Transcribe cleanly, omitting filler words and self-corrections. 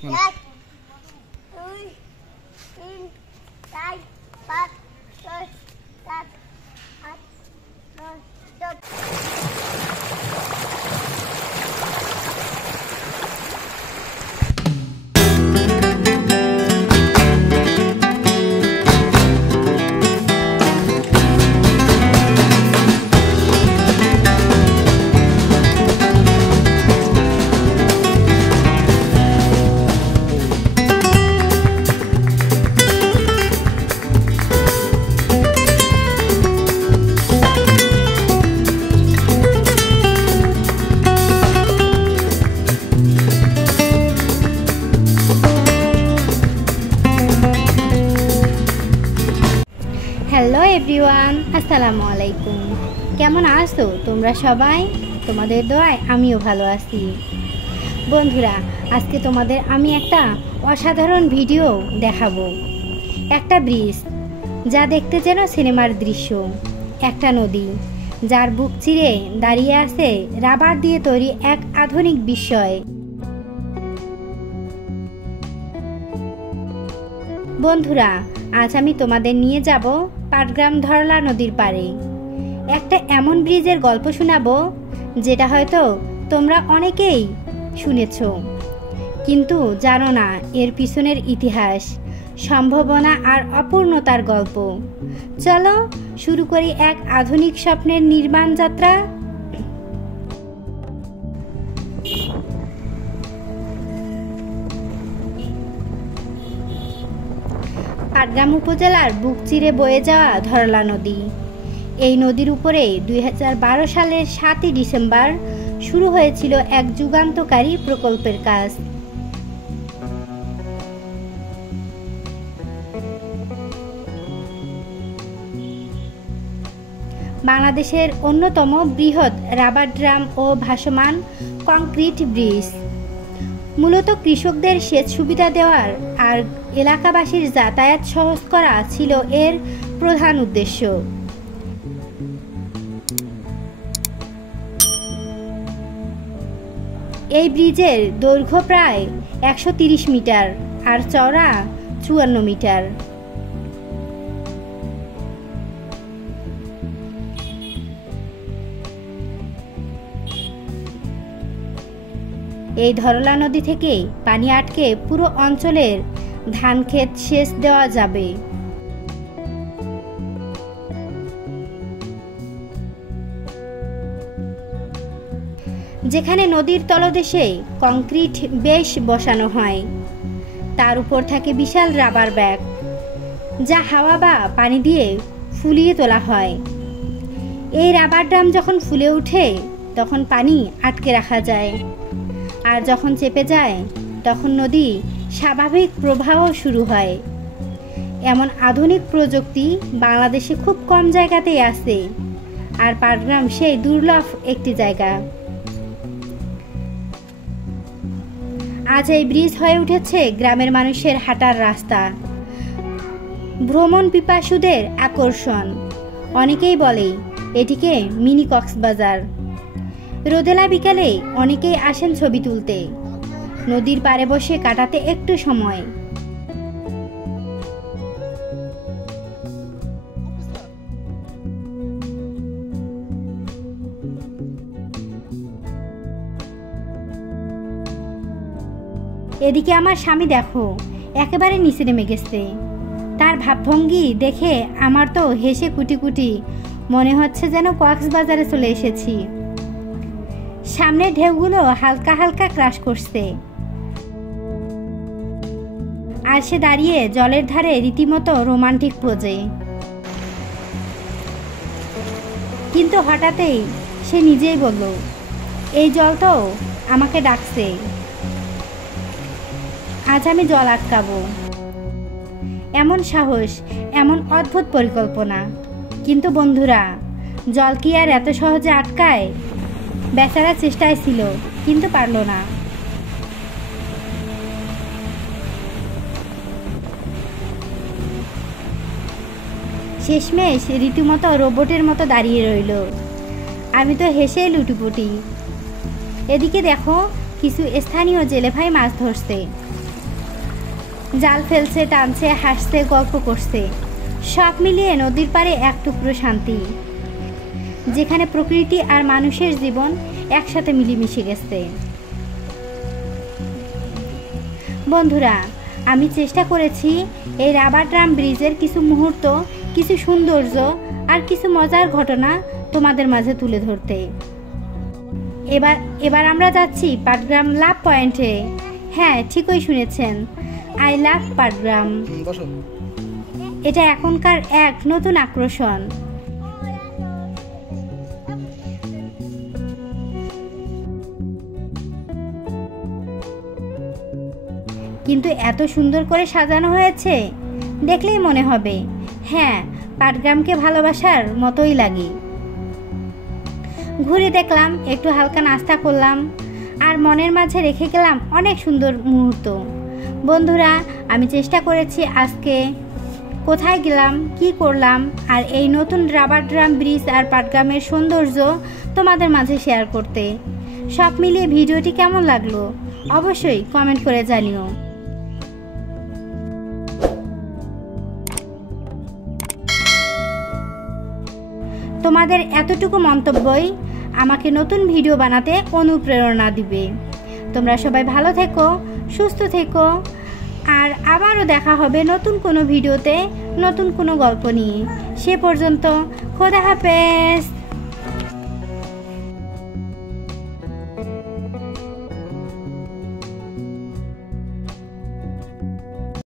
এক দুই তিন চার পাঁচ ছয় সাত আট নয় দশ। হ্যালো এভরিওয়ান, আসসালামু আলাইকুম। কেমন আছো তোমরা সবাই? তোমাদের দোয়ায় আমিও ভালো আছি। বন্ধুরা, আজকে তোমাদের আমি একটা অসাধারণ ভিডিও দেখাবো। একটা ব্রিজ যা দেখতে যেন সিনেমার দৃশ্য, একটা নদী যার বুক চিরে দাঁড়িয়ে আছে রাবার দিয়ে তৈরি এক আধুনিক বিস্ময়। বন্ধুরা, আজ আমি তোমাদের নিয়ে যাব পাটগ্রাম ধরলা নদীর পাড়ে। একটা এমন ব্রিজের গল্প শোনাবো যেটা হয়তো তোমরা অনেকেই শুনেছ, কিন্তু জানো না এর পিছনের ইতিহাস, সম্ভাবনা আর অপূর্ণতার গল্প। চলো শুরু করি এক আধুনিক স্বপ্নের নির্মাণ যাত্রা। পাটগ্রাম উপজেলার বুক চিরে বয়ে যাওয়া ধরলা নদী। এই নদীর উপরে 2012 সালের 7ই ডিসেম্বর শুরু হয়েছিল এক যুগান্তকারী প্রকল্পের কাজ। বাংলাদেশের অন্যতম বৃহৎ রাবার ড্রাম ও ভাসমান কংক্রিট ব্রিজ। মূলত কৃষকদের সেচ সুবিধা দেওয়ার আর এলাকাবাসীর যাতায়াত সহজ করা ছিল এর প্রধান উদ্দেশ্য। এই ব্রিজের দৈর্ঘ্য প্রায় 130 মিটার আর চওড়া 54 মিটার। এই ধরলা নদী থেকে পানি আটকে পুরো অঞ্চলের ধান ক্ষেত সেচ দেওয়া যাবে। যেখানে নদীর তলদেশে কংক্রিট বেস বসানো হয়, তার উপর থাকে বিশাল রাবার ব্যাগ যা হাওয়া বা পানি দিয়ে ফুলিয়ে তোলা হয়। এই রাবার ড্রাম যখন ফুলে ওঠে তখন পানি আটকে রাখা যায়, আর যখন চেপে যায় তখন নদী স্বাভাবিক প্রবাহ শুরু হয়। এমন আধুনিক প্রযুক্তি বাংলাদেশে খুব কম জায়গাতেই আছে, আর পাটগ্রাম সেই দুর্লভ একটি জায়গা। আজ এই ব্রিজ হয়ে উঠেছে গ্রামের মানুষের হাঁটার রাস্তা, ভ্রমণ পিপাসুদের আকর্ষণ। অনেকেই বলে এটিকে মিনি কক্সবাজার। রোদেলা বিকালে অনেকেই আসেন ছবি তুলতে, নদীর পাড়ে বসে কাটাতে একটু সময়। এদিকে আমার স্বামী দেখো একেবারে নিচে নেমে গেছে। তার ভাবভঙ্গি দেখে আমার তো হেসে কুটি কুটি মনে হচ্ছে যেন কক্সবাজারে চলে এসেছি। সামনের ঢেউগুলো হালকা হালকা ক্রাশ করছে, আর সে দাঁড়িয়ে জলের ধারে রীতিমতো রোমান্টিক পোজে। কিন্তু হঠাৎই সে নিজেই বলল, এই জল তো আমাকে ডাকছে, আজ আমি জল আটকাবো। এমন সাহস, এমন অদ্ভুত পরিকল্পনা। কিন্তু বন্ধুরা, জল কি আর এত সহজে আটকায়? বেচারা চেষ্টায় ছিল, কিন্তু পারল না। শেষমেশ রীতিমতো রোবটের মতো দাঁড়িয়ে রইল। আমি তো হেসে লুটুপুটি। এদিকে দেখো কিছু স্থানীয় জেলে ভাই মাছ ধরছে। জাল ফেলছে, টানছে, হাসছে, গল্প করছে। সব মিলিয়ে নদীর পাড়ে এক টুকরো শান্তি, যেখানে প্রকৃতি আর মানুষের জীবন একসাথে মিলেমিশে গেছে। বন্ধুরা, আমি চেষ্টা করেছি এই রাবার ড্রাম ব্রিজের কিছু মুহূর্ত, কিছু সৌন্দর্য আর কিছু মজার ঘটনা তোমাদের মাঝে তুলে ধরতে। এবার আমরা যাচ্ছি পাটগ্রাম লাভ পয়েন্টে। হ্যাঁ, ঠিকই শুনেছেন, আই লাভ পাটগ্রাম। এটা এখনকার এক নতুন আকর্ষণ। কিন্তু এত সুন্দর করে সাজানো হয়েছে, দেখলেই মনে হবে হ্যাঁ, পাটগ্রামকে ভালোবাসার মতোই লাগে। ঘুরে দেখলাম, একটু হালকা নাস্তা করলাম, আর মনের মাঝে রেখে গেলাম অনেক সুন্দর মুহূর্ত। বন্ধুরা, আমি চেষ্টা করেছি আজকে কোথায় গেলাম, কি করলাম, আর এই নতুন রাবার ড্রাম ব্রিজ আর পাটগ্রামের সৌন্দর্য তোমাদের মাঝে শেয়ার করতে। সব মিলিয়ে ভিডিওটি কেমন লাগলো অবশ্যই কমেন্ট করে জানিও। তোমাদের এতটুকু মন্তব্যই আমাকে নতুন ভিডিও বানাতে অনুপ্রেরণা দিবে। তোমরা সবাই ভালো থেকো, সুস্থ থেকো, আর আবারও দেখা হবে নতুন কোনো ভিডিওতে, নতুন কোনো গল্প নিয়ে। সে পর্যন্ত খোদা হাফেজ।